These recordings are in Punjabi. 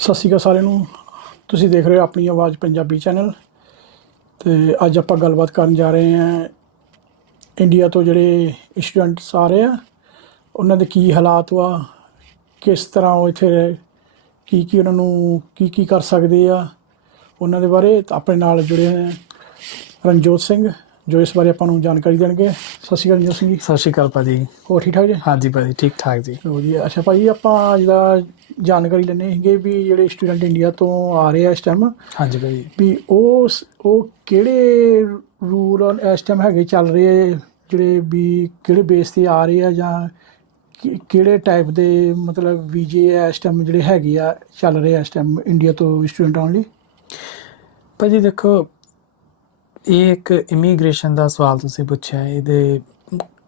ਸਤਿ ਸ਼੍ਰੀ ਅਕਾਲ ਸਾਰਿਆਂ ਨੂੰ। ਤੁਸੀਂ ਦੇਖ ਰਹੇ ਹੋ ਆਪਣੀ ਆਵਾਜ਼ ਪੰਜਾਬੀ ਚੈਨਲ। ਤੇ ਅੱਜ ਆਪਾਂ ਗੱਲਬਾਤ ਕਰਨ ਜਾ ਰਹੇ ਹਾਂ ਇੰਡੀਆ ਤੋਂ ਜਿਹੜੇ ਸਟੂਡੈਂਟਸ ਆ ਰਹੇ ਆ, ਉਹਨਾਂ ਦੇ ਕੀ ਹਾਲਾਤ ਵਾ, ਕਿਸ ਤਰ੍ਹਾਂ ਉਹ ਇੱਥੇ ਕੀ ਕੀ ਉਹਨਾਂ ਨੂੰ, ਕੀ ਕੀ ਕਰ ਸਕਦੇ ਆ, ਉਹਨਾਂ ਦੇ ਬਾਰੇ ਆਪਣੇ ਨਾਲ ਜੁੜੇ ਹੋਏ ਰਣਜੋਤ ਸਿੰਘ। ਜੋ ਇਸ ਬਾਰੇ ਆਪਾਂ ਨੂੰ ਜਾਣਕਾਰੀ ਦੇਣਗੇ। ਸਤਿ ਸ਼੍ਰੀ ਅਕਾਲ ਰਣਜੋਤ ਸਿੰਘ ਜੀ। ਸਤਿ ਸ਼੍ਰੀ ਅਕਾਲ ਭਾਜੀ। ਹੋਰ ਠੀਕ ਠਾਕ ਜੀ? ਹਾਂਜੀ ਭਾਜੀ ਠੀਕ ਠਾਕ ਜੀ। ਵਧੀਆ ਅੱਛਾ ਭਾਈ ਆਪਾਂ ਜਿਹੜਾ ਜਾਣਕਾਰੀ ਲੈਣੇ ਸੀਗੇ ਵੀ ਜਿਹੜੇ ਸਟੂਡੈਂਟ ਇੰਡੀਆ ਤੋਂ ਆ ਰਹੇ ਆ ਇਸ ਟਾਈਮ ਹਾਂਜੀ ਭਾਜੀ। ਵੀ ਉਹ ਉਹ ਕਿਹੜੇ ਰੂਲ ਇਸ ਟਾਈਮ ਹੈਗੇ ਚੱਲ ਰਹੇ ਜਿਹੜੇ ਵੀ ਕਿਹੜੇ ਬੇਸ ਤੇ ਆ ਰਹੇ ਆ ਜਾਂ ਕਿਹੜੇ ਟਾਈਪ ਦੇ ਮਤਲਬ ਵੀਜ਼ੇ ਇਸ ਟਾਈਮ ਜਿਹੜੇ ਹੈਗੇ ਆ ਚੱਲ ਰਹੇ ਆ ਇਸ ਟਾਈਮ ਇੰਡੀਆ ਤੋਂ ਸਟੂਡੈਂਟ ਆਉਣ ਲਈ? ਭਾਜੀ ਦੇਖੋ ਇਹ ਇੱਕ ਇਮੀਗ੍ਰੇਸ਼ਨ ਦਾ ਸਵਾਲ ਤੁਸੀਂ ਪੁੱਛਿਆ। ਇਹਦੇ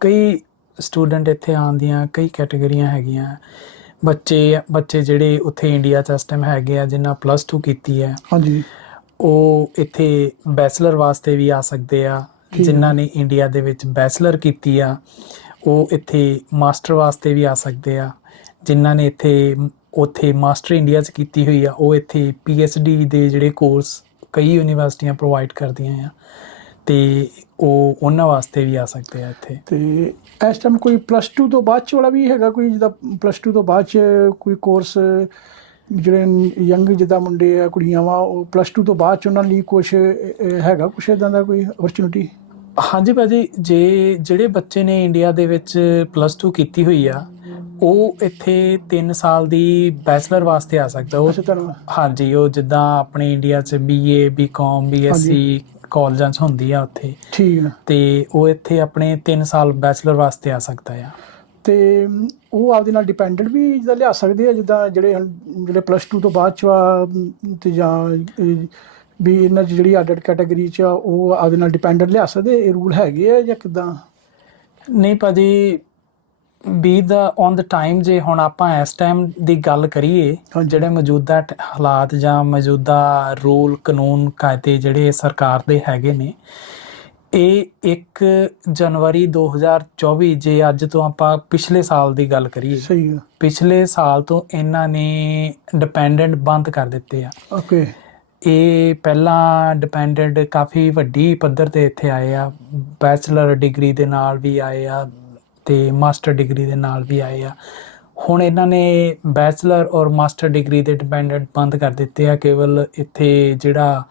ਕਈ ਸਟੂਡੈਂਟ ਇੱਥੇ ਆਉਣ ਦੀਆਂ ਕਈ ਕੈਟਾਗਰੀਆਂ ਹੈਗੀਆਂ। ਬੱਚੇ ਬੱਚੇ ਜਿਹੜੇ ਉੱਥੇ ਇੰਡੀਆ 'ਚ ਇਸ ਟਾਈਮ ਹੈਗੇ ਆ ਜਿਨ੍ਹਾਂ ਪਲੱਸ 2 ਕੀਤੀ ਹੈ। ਹਾਂਜੀ। ਉਹ ਇੱਥੇ ਬੈਚਲਰ ਵਾਸਤੇ ਵੀ ਆ ਸਕਦੇ ਆ। ਜਿਨ੍ਹਾਂ ਨੇ ਇੰਡੀਆ ਦੇ ਵਿੱਚ ਬੈਚਲਰ ਕੀਤੀ ਆ ਉਹ ਇੱਥੇ ਮਾਸਟਰ ਵਾਸਤੇ ਵੀ ਆ ਸਕਦੇ ਆ। ਜਿਨ੍ਹਾਂ ਨੇ ਇੱਥੇ ਉੱਥੇ ਮਾਸਟਰ ਇੰਡੀਆ 'ਚ ਕੀਤੀ ਹੋਈ ਆ ਉਹ ਇੱਥੇ ਡੀ ਦੇ ਜਿਹੜੇ ਕੋਰਸ ਕਈ ਯੂਨੀਵਰਸਿਟੀਆਂ ਪ੍ਰੋਵਾਈਡ ਕਰਦੀਆਂ ਆ ਤੇ ਉਹ ਉਹਨਾਂ ਵਾਸਤੇ ਵੀ ਆ ਸਕਦੇ ਆ ਇੱਥੇ। ਤੇ ਇਸ ਟਾਈਮ ਕੋਈ ਪਲੱਸ 2 ਤੋਂ ਬਾਅਦ ਚ ਵਾਲਾ ਵੀ ਹੈਗਾ ਕੋਈ ਜਿਹਦਾ ਪਲੱਸ 2 ਤੋਂ ਬਾਅਦ ਚ ਕੋਈ ਕੋਰਸ ਜਿਹੜੇ ਯੰਗ ਜਿੱਦਾਂ ਮੁੰਡੇ ਆ ਕੁੜੀਆਂ ਵਾ ਉਹ ਪਲੱਸ 2 ਤੋਂ ਬਾਅਦ ਚ ਉਹਨਾਂ ਲਈ ਕੁਝ ਹੈਗਾ ਕੁਝ ਇਦਾਂ ਦਾ ਕੋਈ ਓਪਰਚੁਨਿਟੀ ਹਾਂਜੀ ਭਾਜੀ ਜੇ ਜਿਹੜੇ ਬੱਚੇ ਨੇ ਇੰਡੀਆ ਦੇ ਵਿੱਚ ਪਲੱਸ 2 ਕੀਤੀ ਹੋਈ ਆ ਉਹ ਇੱਥੇ 3 ਸਾਲ ਦੀ ਬੈਚਲਰ ਵਾਸਤੇ ਆ ਸਕਦਾ। ਉਹ ਅੱਛਾ ਤੁਹਾਨੂੰ? ਹਾਂਜੀ ਉਹ ਜਿੱਦਾਂ ਆਪਣੇ ਇੰਡੀਆ 'ਚ ਬੀਏ ਬੀਕਾਮ ਬੀਐਸਸੀ ਕਾਲਜਾਂ 'ਚ ਹੁੰਦੀ ਆ ਉੱਥੇ। ਠੀਕ ਆ। ਤੇ ਉਹ ਇੱਥੇ ਆਪਣੇ 3 ਸਾਲ ਬੈਚਲਰ ਵਾਸਤੇ ਆ ਸਕਦਾ ਆ। ਤੇ ਉਹ ਆਪਦੇ ਨਾਲ ਡਿਪੈਂਡੈਂਟ ਵੀ ਜਿੱਦਾਂ ਲਿਆ ਸਕਦੇ ਆ ਜਿੱਦਾਂ ਜਿਹੜੇ ਜਿਹੜੇ ਪਲੱਸ 2 ਤੋਂ ਬਾਅਦ ਚ ਮ, ਤੇ ਜਾਂ ਵੀ ਇਹਨਾਂ ਜਿਹੜੀ ਆਡਡ ਕੈਟਾਗਰੀ ਚ ਆ ਉਹ ਆਪਦੇ ਨਾਲ ਡਿਪੈਂਡੈਂਟ ਲਿਆ ਸਕਦੇ ਇਹ ਰੂਲ ਹੈਗੇ ਆ ਜਾਂ ਕਿਦਾਂ? ਨਹੀਂ ਭਾਜੀ ਬੀ ਦਾ ਔਨ ਦਾ ਟਾਈਮ ਜੇ ਹੁਣ ਆਪਾਂ ਇਸ ਟਾਈਮ ਦੀ ਗੱਲ ਕਰੀਏ। ਜਿਹੜੇ ਮੌਜੂਦਾ ਹਾਲਾਤ ਜਾਂ ਮੌਜੂਦਾ ਰੂਲ ਕਾਨੂੰਨ ਕਾਇਦੇ ਜਿਹੜੇ ਸਰਕਾਰ ਦੇ ਹੈਗੇ ਨੇ ਇਹ 1 ਜਨਵਰੀ 2024 ਜੇ ਅੱਜ ਤੋਂ ਆਪਾਂ ਪਿਛਲੇ ਸਾਲ ਦੀ ਗੱਲ ਕਰੀਏ ਸਹੀ ਆ। ਪਿਛਲੇ ਸਾਲ ਤੋਂ ਇਹਨਾਂ ਨੇ ਡਿਪੈਂਡੈਂਟ ਬੰਦ ਕਰ ਦਿੱਤੇ ਆ। ਓਕੇ। ਇਹ ਪਹਿਲਾਂ ਡਿਪੈਂਡੈਂਟ ਕਾਫੀ ਵੱਡੀ ਪੱਧਰ ਤੇ ਇੱਥੇ ਆਏ ਆ ਬੈਚਲਰ ਡਿਗਰੀ ਦੇ ਨਾਲ ਵੀ ਆਏ ਆ ਤੇ ਮਾਸਟਰ ਡਿਗਰੀ ਦੇ ਨਾਲ ਵੀ ਆਏ ਆ। ਹੁਣ ਇਹਨਾਂ ਨੇ ਬੈਚਲਰ ਔਰ ਮਾਸਟਰ ਡਿਗਰੀ ਦੇ ਡਿਪੈਂਡੈਂਟ ਬੰਦ ਕਰ ਦਿੱਤੇ ਆ। ਕੇਵਲ ਇੱਥੇ ਜਿਹੜਾ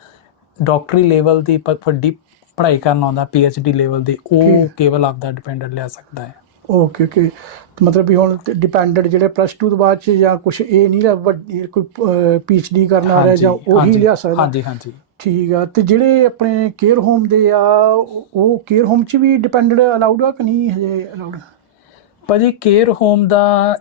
ਡਾਕਟਰੀ ਲੈਵਲ ਦੀ ਵੱਡੀ ਪੜ੍ਹਾਈ ਕਰਨ ਆਉਂਦਾ ਡੀ ਲੈਵਲ ਦੀ ਉਹ। ਕੇਵਲ ਆਪਦਾ ਡਿਪੈਂਡੈਂਟ ਲਿਆ ਸਕਦਾ ਹੈ। ਓਕੇ ਓਕੇ ਮਤਲਬ ਵੀ ਹੁਣ ਡਿਪੈਂਡੈਂਟ ਜਿਹੜੇ ਪਲੱਸ 2 ਤੋਂ ਬਾਅਦ ਚ ਜਾਂ ਕੁਝ ਇਹ ਨਹੀਂ ਰਿਹਾ ਵੱਡੀ ਕੋਈ ਡੀ ਕਰਨ ਆ ਰਿਹਾ ਜਾਂ ਉਹੀ ਹਾਂਜੀ, ਲਿਆ ਸਕਦਾ। ਹਾਂਜੀ ਹਾਂਜੀ। ਠੀਕ ਆ ਤੇ ਜਿਹੜੇ ਆਪਣੇ ਕੇਅਰ ਹੋਮ ਦੇ ਆ ਉਹ- ਉਹ ਕੇਅਰ ਹੋਮ ਚ ਵੀ ਡਿਪੈਂਡੈਂਟ ਅਲਾਉਡ ਆ ਕਿ ਨਹੀਂ ਹਜੇ ਅਲਾਉਡ ਭਾਜੀ ਕੇਅਰ ਹੋਮ ਦਾ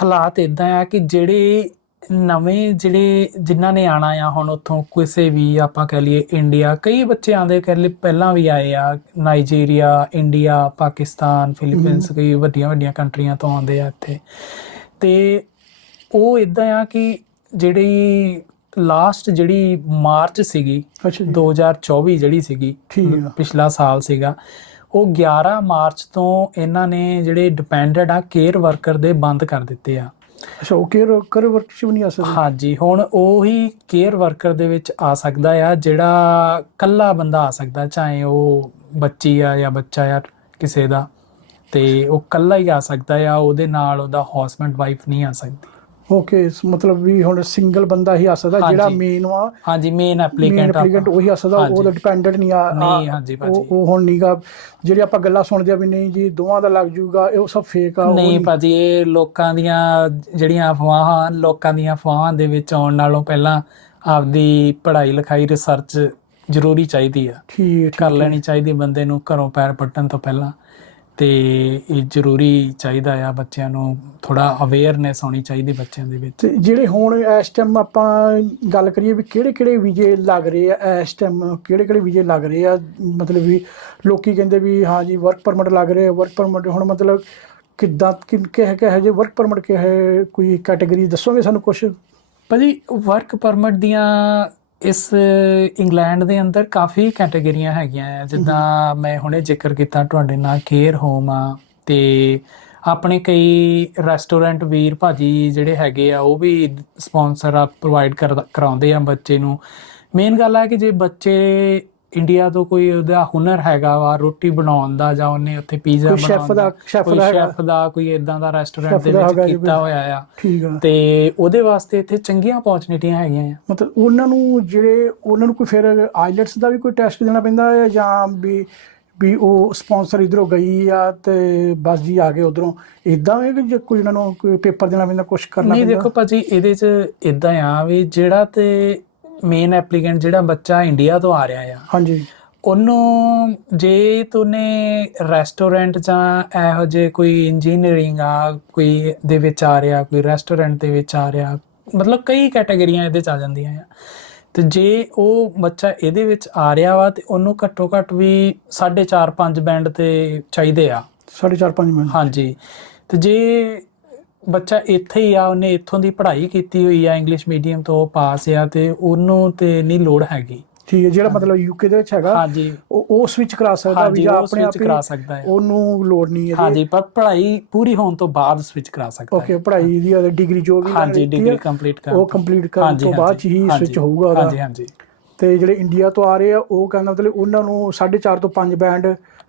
ਹਾਲਾਤ ਇਦਾਂ ਆ ਕਿ ਜਿਹੜੇ ਨਵੇਂ ਜਿਹੜੇ ਜਿਨ੍ਹਾਂ ਨੇ ਆਣਾ ਆ ਹੁਣ ਉੱਥੋਂ ਕਿਸੇ ਵੀ ਆਪਾਂ ਕਹਿ ਲਈਏ ਇੰਡੀਆ ਕਈ ਬੱਚੇ ਆਂਦੇ ਕਹਿ ਲਈ ਪਹਿਲਾਂ ਵੀ ਆਏ ਆ ਨਾਈਜੀਰੀਆ ਇੰਡੀਆ ਪਾਕਿਸਤਾਨ ਫਿਲੀਪੀਨਸ ਕਈ ਵੱਡੀਆਂ ਵੱਡੀਆਂ ਕੰਟਰੀਆਂ ਤੋਂ ਆਉਂਦੇ ਆ ਇੱਥੇ। ਤੇ ਉਹ ਇਦਾਂ ਆ ਕਿ ਜਿਹੜੀ ਲਾਸਟ ਜਿਹੜੀ ਮਾਰਚ ਸੀਗੀ ਅੱਛਾ ਜੀ। 2024 ਜਿਹੜੀ ਸੀਗੀ ਪਿਛਲਾ ਸਾਲ ਸੀਗਾ ਉਹ 11 ਮਾਰਚ ਤੋਂ ਇਹਨਾਂ ਨੇ ਜਿਹੜੇ ਡਿਪੈਂਡੈਂਟ ਆ ਕੇਅਰ ਵਰਕਰ ਦੇ ਬੰਦ ਕਰ ਦਿੱਤੇ ਆ। ਅੱਛਾ, ਉਹ ਕੇਅਰ ਕਰ ਵਰਕ ਚ ਵੀ ਨਹੀਂ ਆ ਸਕਦਾ? ਹਾਂਜੀ, ਹੁਣ ਉਹੀ ਕੇਅਰ ਵਰਕਰ ਦੇ ਵਿੱਚ ਆ ਸਕਦਾ ਆ, ਜਿਹੜਾ ਕੱਲਾ ਬੰਦਾ ਆ ਸਕਦਾ, ਚਾਹੇ ਉਹ ਬੱਚੀ ਆ ਜਾਂ ਬੱਚਾ ਆ, ਕਿਸੇ ਦਾ। ਤੇ ਉਹ ਕੱਲਾ ਹੀ ਆ ਸਕਦਾ ਆ, ਉਹਦੇ ਨਾਲ ਉਹਦਾ ਹਸਬੰਡ ਵਾਈਫ ਨਹੀਂ ਆ ਸਕਦੀ। ਓਕੇ ਮਤਲਬ ਵੀ ਹੁਣ ਸਿੰਗਲ ਬੰਦਾ ਹੀ ਆ ਸਕਦਾ ਜਿਹੜਾ। ਮੇਨ ਵਾ। ਹਾਂਜੀ ਮੇਨ ਐਪਲੀਕੈਂਟ ਐਪਲੀਕੈਂਟ ਉਹੀ ਆ ਸਕਦਾ। ਉਹਦਾ ਡਿਪੈਂਡੈਂਟ ਨਹੀਂ ਆ ਨਹੀਂ, ਹਾਂਜੀ ਭਾਜੀ। ਉਹ ਹੁਣ ਨਹੀਂਗਾ ਜਿਹੜੇ ਆਪਾਂ ਗੱਲਾਂ ਸੁਣਦੇ ਆ ਵੀ ਨਹੀਂ ਜੀ ਦੋਵਾਂ ਦਾ ਲੱਗ ਜੂਗਾ ਇਹ ਸਭ ਫੇਕ ਆ ਨਹੀਂ ਭਾਜੀ ਇਹ ਲੋਕਾਂ ਦੀਆਂ ਜਿਹੜੀਆਂ ਅਫਵਾਹਾਂ ਲੋਕਾਂ ਦੀਆਂ ਅਫਵਾਹਾਂ ਦੇ ਵਿੱਚ ਆਉਣ ਨਾਲੋਂ ਪਹਿਲਾਂ ਆਪਦੀ ਪੜ੍ਹਾਈ ਲਿਖਾਈ ਰਿਸਰਚ ਜ਼ਰੂਰੀ ਚਾਹੀਦੀ ਆ। ਠੀਕ ਕਰ ਲੈਣੀ ਚਾਹੀਦੀ ਬੰਦੇ ਨੂੰ ਘਰੋਂ ਪੈਰ ਪੱਟਣ ਤੋਂ ਪਹਿਲਾਂ। ਤੇ ਇਹ ਜ਼ਰੂਰੀ ਚਾਹੀਦਾ ਆ ਬੱਚਿਆਂ ਨੂੰ ਥੋੜਾ ਅਵੇਅਰਨੈਸ ਹੋਣੀ ਚਾਹੀਦੀ ਬੱਚਿਆਂ ਦੇ ਵਿੱਚ। ਜਿਹੜੇ ਹੁਣ ਇਸ ਟਾਈਮ ਆਪਾਂ ਗੱਲ ਕਰੀਏ ਵੀ ਕਿਹੜੇ ਕਿਹੜੇ ਵੀਜ਼ੇ ਲੱਗ ਰਹੇ ਆ ਇਸ ਟਾਈਮ ਕਿਹੜੇ ਕਿਹੜੇ ਵੀਜ਼ੇ ਲੱਗ ਰਹੇ ਆ? ਮਤਲਬ ਵੀ ਲੋਕੀ ਕਹਿੰਦੇ ਵੀ ਹਾਂ ਜੀ ਵਰਕ ਪਰਮਿਟ ਲੱਗ ਰਹੇ ਵਰਕ ਪਰਮਿਟ ਹੁਣ ਮਤਲਬ ਕਿੱਦਾਂ ਕਿ ਕਿਹ ਕਿਹ ਜੇ ਵਰਕ ਪਰਮਿਟ ਕਿਹ ਕੋਈ ਕੈਟਾਗਰੀ ਦੱਸੋਗੇ ਸਾਨੂੰ ਕੁਝ ਭਾਜੀ ਵਰਕ ਪਰਮਿਟ ਦੀਆਂ ਇਸ ਇੰਗਲੈਂਡ ਦੇ ਅੰਦਰ ਕਾਫੀ ਕੈਟਾਗਰੀਆਂ ਹੈਗੀਆਂ ਆ। ਜਿੱਦਾਂ ਮੈਂ ਹੁਣੇ ਜ਼ਿਕਰ ਕੀਤਾ ਤੁਹਾਡੇ ਨਾਲ ਕੇਅਰ ਹੋਮ ਆ ਤੇ ਆਪਣੇ ਕਈ ਰੈਸਟੋਰੈਂਟ ਵੀਰ ਭਾਜੀ ਜਿਹੜੇ ਹੈਗੇ ਆ ਉਹ ਵੀ ਸਪਾਂਸਰ ਆ ਪ੍ਰੋਵਾਈਡ ਕਰਾਉਂਦੇ ਆ ਬੱਚੇ ਨੂੰ। ਮੇਨ ਗੱਲ ਹੈ ਕਿ ਜੇ ਬੱਚੇ ਇੰਡੀਆ ਤੋਂ ਕੋਈ ਉਹਦਾ ਹੁਨਰ ਹੈਗਾ ਵਾ ਰੋਟੀ ਬਣਾਉਣ ਦਾ ਜਾਂ ਉਹਨੇ ਉੱਥੇ ਪੀਜ਼ਾ ਬਣਾਉਣ ਦਾ- ਕੋਈ ਦਾ chef ਦਾ ਕੋਈ ਇਦਾਂ ਦਾ ਰੈਸਟੋਰੈਂਟ ਦੇ ਵਿੱਚ ਕੀਤਾ। ਹੋਇਆ ਆ। ਤੇ ਉਹਦੇ ਵਾਸਤੇ ਇੱਥੇ ਚੰਗੀਆਂ ਅਪੋਰਚੁਨਿਟੀਆਂ ਹੈਗੀਆਂ ਆ। ਮਤਲਬ ਉਹਨਾਂ ਨੂੰ ਜਿਹੜੇ ਉਹਨਾਂ ਨੂੰ ਕੋਈ ਫਿਰ ਆਈਲੈਟਸ ਦਾ ਵੀ ਕੋਈ ਟੈਸਟ ਦੇਣਾ ਪੈਂਦਾ ਹੈ ਜਾਂ ਵੀ ਵੀ ਉਹ ਸਪਾਂਸਰ ਇਧਰੋਂ ਗਈ ਆ ਤੇ ਬਸ ਜੀ ਆ ਗਏ ਉਧਰੋਂ? ਇਦਾਂ ਹੈ ਕਿ ਜੇ ਕੋਈ ਉਹਨਾਂ ਨੂੰ ਕੋਈ ਪੇਪਰ ਦੇਣਾ ਪੈਂਦਾ ਕੁਝ ਕਰਨਾ ਨਹੀਂ ਪੈਂਦਾ? ਦੇਖੋ ਭਾਜੀ ਇਹਦੇ 'ਚ ਇਦਾਂ ਆ ਵੀ ਜਿਹੜਾ ਤੇ ਮੇਨ ਐਪਲੀਕੈਂਟ ਜਿਹੜਾ ਬੱਚਾ ਇੰਡੀਆ ਤੋਂ ਆ ਰਿਹਾ ਆ। ਹਾਂਜੀ। ਉਹਨੂੰ ਜੇ ਤੂਨੇ ਰੈਸਟੋਰੈਂਟ ਜਾਂ ਇਹੋ ਜੇ ਕੋਈ ਇੰਜੀਨੀਅਰਿੰਗ ਆ ਕੋਈ ਦੇ ਵਿੱਚ ਆ ਰਿਹਾ ਕੋਈ ਰੈਸਟੋਰੈਂਟ ਦੇ ਵਿੱਚ ਆ ਰਿਹਾ ਮਤਲਬ ਕਈ ਕੈਟਾਗਰੀਆਂ ਇਹਦੇ ਚ ਆ ਜਾਂਦੀਆਂ ਆ। ਤੇ ਜੇ ਉਹ ਬੱਚਾ ਇਹਦੇ ਵਿੱਚ ਆ ਰਿਹਾ ਵਾ ਤੇ ਉਹਨੂੰ ਘੱਟੋ ਘੱਟ ਵੀ 4.5 5 ਬੈਂਡ ਤੇ ਚਾਹੀਦੇ ਆ। 4.5 5 ਮਿੰਟ ਹਾਂਜੀ। ਤੇ ਜੇ ਬੱਚਾ ਇੱਥੇ ਹੀ ਆ ਉਹਨੇ ਇੱਥੋਂ ਦੀ ਪੜ੍ਹਾਈ ਕੀਤੀ ਹੋਈ ਆ ਇੰਗਲਿਸ਼ ਮੀਡੀਅਮ ਤੋਂ ਪਾਸ ਆ ਤੇ ਉਹਨੂੰ ਤੇ ਨਹੀਂ ਲੋੜ ਹੈਗੀ। ਠੀਕ ਹੈ ਜਿਹੜਾ ਮਤਲਬ ਯੂਕੇ ਦੇ ਵਿੱਚ ਹੈਗਾ ਹਾਂਜੀ। ਉਹ ਸਵਿਚ ਕਰਾ ਸਕਦਾ ਵੀਜ਼ਾ ਉਹ ਆਪਣੇ ਆਪ ਕਰਾ ਸਕਦਾ ਹੈ। ਉਹਨੂੰ ਲੋੜ ਨਹੀਂ ਹੈ ਹਾਂਜੀ ਪਰ ਪੜ੍ਹਾਈ ਪੂਰੀ ਹੋਣ ਤੋਂ ਬਾਅਦ ਸਵਿਚ ਕਰਾ ਸਕਦਾ ਓਕੇ ਹੈ ਪੜ੍ਹਾਈ ਦੀ ਡਿਗਰੀ ਜੋ ਵੀ ਹਾਂਜੀ ਡਿਗਰੀ ਕੰਪਲੀਟ ਕਰ ਉਹ ਕੰਪਲੀਟ ਕਰਨ ਤੋਂ ਬਾਅਦ ਹੀ ਸਵਿਚ ਹੋਊਗਾ ਉਹਦਾ। ਹਾਂਜੀ ਹਾਂਜੀ। ਤੇ ਜਿਹੜੇ ਇੰਡੀਆ ਤੋਂ ਆ ਰਹੇ ਆ ਉਹ ਕਹਿੰਦਾ ਮਤਲਬ ਉਹਨਾਂ ਨੂੰ 4.5 ਤੋਂ 5 ਬੈਂਡ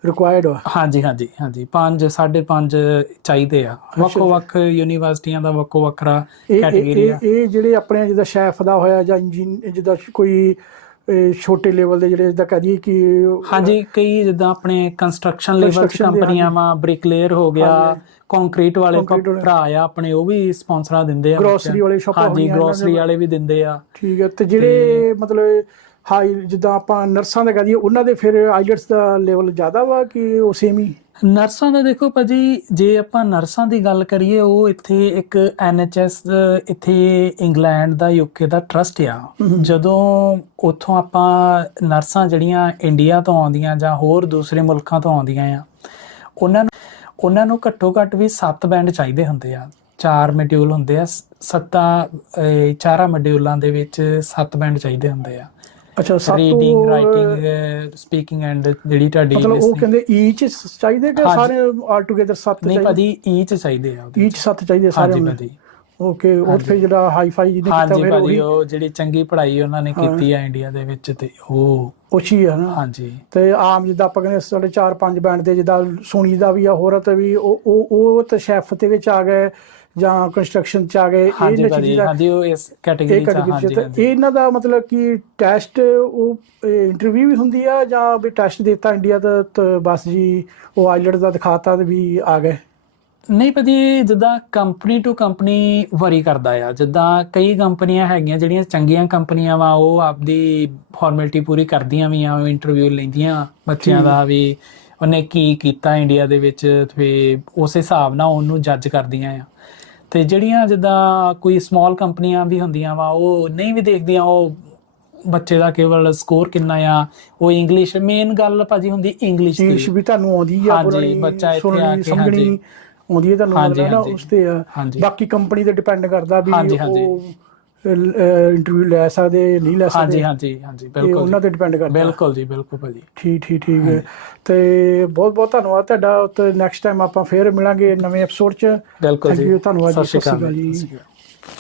ਰਿਕੁਆਇਰਡ ਆ ਹਾਂਜੀ ਹਾਂਜੀ ਹਾਂਜੀ। 5 5.5 ਚਾਹੀਦੇ ਆ। ਵੱਖੋ ਵੱਖ ਯੂਨੀਵਰਸਿਟੀਆਂ ਦਾ ਵੱਖੋ ਵੱਖਰਾ ਕੈਟਾਗਰੀ ਆ। ਇਹ ਜਿਹੜੇ ਆਪਣੇ ਜਿੱਦਾਂ ਸ਼ੈਫ ਦਾ ਹੋਇਆ ਜਾਂ ਜਿੱਦਾਂ ਕੋਈ ਛੋਟੇ ਲੈਵਲ ਦੇ ਜਿਹੜੇ ਜਿੱਦਾਂ ਕਹਦੀ ਕਿ ਹਾਂਜੀ ਕਈ ਜਿੱਦਾਂ ਆਪਣੇ ਕੰਸਟਰਕਸ਼ਨ ਲੈਵਲ ਦੇ, ਕੰਪਨੀਆਂ ਵਾ ਬ੍ਰਿਕਲੇਅਰ ਹੋ ਗਿਆ। ਕੰਕਰੀਟ ਵਾਲੇ। ਭਰਾ ਆ ਆਪਣੇ ਉਹ ਵੀ ਸਪਾਂਸਰਾਂ ਦਿੰਦੇ ਆ ਬੱਚਿਆਂ- ਵਾਲੇ ਸ਼ਾਪਾਂ ਹਾਂਜੀ ਗਰੋਸਰੀ। ਵਾਲੇ ਵੀ ਦਿੰਦੇ ਆ। ਠੀਕ ਹੈ ਤੇ ਜਿਹੜੇ ਮਤਲਬ ਹਾਈ ਜਿੱਦਾਂ ਆਪਾਂ ਨਰਸਾਂ ਦਾ ਕਹਦੀ ਉਹਨਾਂ ਦੇ ਫਿਰ ਆਈਲਟਸ ਦਾ ਲੈਵਲ ਜ਼ਿਆਦਾ ਵਾ ਕਿ ਉਹ ਸੇਮ ਹੀ? ਨਰਸਾਂ ਦਾ ਦੇਖੋ ਭਾਜੀ ਜੇ ਆਪਾਂ ਨਰਸਾਂ ਦੀ ਗੱਲ ਕਰੀਏ ਉਹ ਇੱਥੇ ਇੱਕ ਐਨਐਚਐਸ ਇੱਥੇ ਇੰਗਲੈਂਡ ਦਾ ਯੂਕੇ ਦਾ ਟਰਸਟ ਆ। ਜਦੋਂ ਉੱਥੋਂ ਆਪਾਂ ਨਰਸਾਂ ਜਿਹੜੀਆਂ ਇੰਡੀਆ ਤੋਂ ਆਉਂਦੀਆਂ ਜਾਂ ਹੋਰ ਦੂਸਰੇ ਮੁਲਕਾਂ ਤੋਂ ਆਉਂਦੀਆਂ ਆ ਉਹਨਾਂ ਨੂੰ ਉਹਨਾਂ ਨੂੰ ਘੱਟੋ ਘੱਟ ਵੀ 7 ਬੈਂਡ ਚਾਹੀਦੇ ਹੁੰਦੇ ਆ। ਚਾਰ ਮੋਡਿਊਲ ਹੁੰਦੇ ਆ ਸੱਤਾਂ ਚਾਰਾਂ ਮੋਡਿਊਲਾਂ ਦੇ ਵਿੱਚ 7 ਬੈਂਡ ਚਾਹੀਦੇ ਹੁੰਦੇ ਆ। ਅੱਛਾ ਸੱਤ ਰੀਡਿੰਗ ਤੋਂ ਰਾਈਟਿੰਗ ਸਪੀਕਿੰਗ ਐਂਡ ਜਿਹੜੀ ਤੁਹਾਡੀ ਮਤਲਬ ਉਹ ਕਹਿੰਦੇ ਈਚ ਚਾਹੀਦੇ ਕਿ ਹਾਂਜੀ। ਸਾਰੇ ਆਲ ਟੂਗੇਦਰ 7 ਨਹੀਂ ਭਾਜੀ ਈਚ ਚਾਹੀਦੇ ਆ ਈਚ 7 ਚਾਹੀਦੇ ਸਾਰੇ ਹਾਂਜੀ ਓਕੇ ਉਹ ਫਿਰ ਜਿਹੜਾ ਹਾਈ ਫਾਈ ਜਿਹਨੇ ਕੀਤਾ ਹਾਂਜੀ ਫਿਰ ਭਾਜੀ ਉਹੀ? ਜਿਹੜੀ ਚੰਗੀ ਪੜ੍ਹਾਈ ਉਹਨਾਂ ਨੇ ਕੀਤੀ ਆ ਇੰਡੀਆ ਦੇ ਵਿੱਚ ਤੇ ਉਹ ਉੱਚੀ ਹੈ ਨਾ? ਹਾਂਜੀ। ਤੇ ਆਮ ਜਿੱਦਾਂ ਆਪਾਂ ਕਹਿੰਦੇ ਸਾਡੇ 4-5 ਬੈਂਡ ਦੇ ਜਿੱਦਾਂ ਸੋਨੀ ਦਾ ਵੀ ਆ ਹੋਰ ਤੇ ਵੀ ਉਹ ਉਹ ਉਹ ਤੇ ਸ਼ੈਫ ਦੇ ਵਿੱਚ ਆ ਗਏ। ਜਾਂ ਕੰਸਟਰਕਸ਼ਨ ਚ ਆ ਗਏ ਇਹਨਾਂ ਭਾਜੀ ਚੀਜ਼ਾਂ ਹਾਂਜੀ ਉਹ ਇਸ ਇਹ ਕੈਟਾਗਰੀ ਚ ਹਾਂਜੀ ਹਾਂਜੀ। ਇਹਨਾਂ ਦਾ ਮਤਲਬ ਕਿ ਟੈਸਟ ਉਹ ਇੰਟਰਵਿਊ ਵੀ ਹੁੰਦੀ ਆ ਜਾਂ ਵੀ ਟੈਸਟ ਦਿੱਤਾ ਇੰਡੀਆ ਦਾ ਬਸ ਜੀ ਉਹ ਆਈਲਟ ਦਾ ਦਿਖਾਤਾ ਤੇ ਵੀ ਆ ਗਏ? ਨਹੀਂ ਭਾਜੀ ਜਿੱਦਾਂ ਕੰਪਨੀ ਟੂ ਕੰਪਨੀ ਵਰੀ ਕਰਦਾ ਆ। ਜਿੱਦਾਂ ਕਈ ਕੰਪਨੀਆਂ ਹੈਗੀਆਂ ਜਿਹੜੀਆਂ ਚੰਗੀਆਂ ਕੰਪਨੀਆਂ ਵਾ ਉਹ ਆਪਦੀ ਫਾਰਮੈਲਿਟੀ ਪੂਰੀ ਕਰਦੀਆਂ ਵੀ ਆ ਇੰਟਰਵਿਊ ਲੈਂਦੀਆਂ ਬੱਚਿਆਂ ਦਾ ਵੀ। ਉਹਨੇ ਕੀ ਕੀਤਾ ਇੰਡੀਆ ਦੇ ਵਿੱਚ ਤੇ ਉਸ ਹਿਸਾਬ ਨਾਲ ਉਹਨੂੰ ਜੱਜ ਕਰਦੀਆਂ ਆ। ਤੇ ਜਿਹੜੀਆਂ ਜਿੱਦਾਂ ਕੋਈ ਸਮਾਲ ਕੰਪਨੀਆਂ ਵੀ ਹੁੰਦੀਆਂ ਵਾ ਉਹ ਨਹੀਂ ਵੀ ਦੇਖਦੀਆਂ ਉਹ ਬੱਚੇ ਦਾ ਕੇਵਲ ਸਕੋਰ ਕਿੰਨਾ ਆ ਉਹ ਇੰਗਲਿਸ਼ ਮੇਨ ਗੱਲ ਭਾਜੀ ਹੁੰਦੀ ਇੰਗਲਿਸ਼ ਇੰਗਲਿਸ਼ ਦੀ ਵੀ ਤੁਹਾਨੂੰ ਆਉਂਦੀ ਆ ਬੋਲਣੀ ਬੱਚਾ ਇੱਥੇ ਆ ਕੇ, ਹਾਂਜੀ। ਆਉਂਦੀ ਹੈ ਤੁਹਾਨੂੰ। ਉਸ ਤੇ ਬਾਕੀ ਕੰਪਨੀ ਤੇ ਡਿਪੈਂਡ ਕਰਦਾ ਵੀ ਹਾਂਜੀ, ਹਾਂਜੀ। ਉਹ ਇੰਟਰਵਿਊ ਲੈ ਸਕਦੇ ਨਹੀਂ ਲੈ ਹਾਂਜੀ ਸਕਦੇ? ਹਾਂਜੀ ਹਾਂਜੀ ਇਹ ਬਿਲਕੁਲ ਉਹਨਾਂ ਜੀ। ਤੇ ਡਿਪੈਂਡ ਕਰਦਾ? ਬਿਲਕੁਲ ਜੀ ਬਿਲਕੁਲ ਭਾਜੀ। ਠੀਕ ਠੀਕ ਠੀਕ ਹੈ। ਤੇ ਬਹੁਤ ਬਹੁਤ ਧੰਨਵਾਦ ਤੁਹਾਡਾ। ਤੇ ਨੈਕਸਟ ਟਾਈਮ ਆਪਾਂ ਫੇਰ ਮਿਲਾਂਗੇ ਨਵੇਂ ਐਪੀਸੋਡ ਚ। ਬਿਲਕੁਲ ਜੀ। ਧੰਨਵਾਦ ਜੀ, ਸਤਿ ਸ਼੍ਰੀ ਅਕਾਲ। ਜੀ।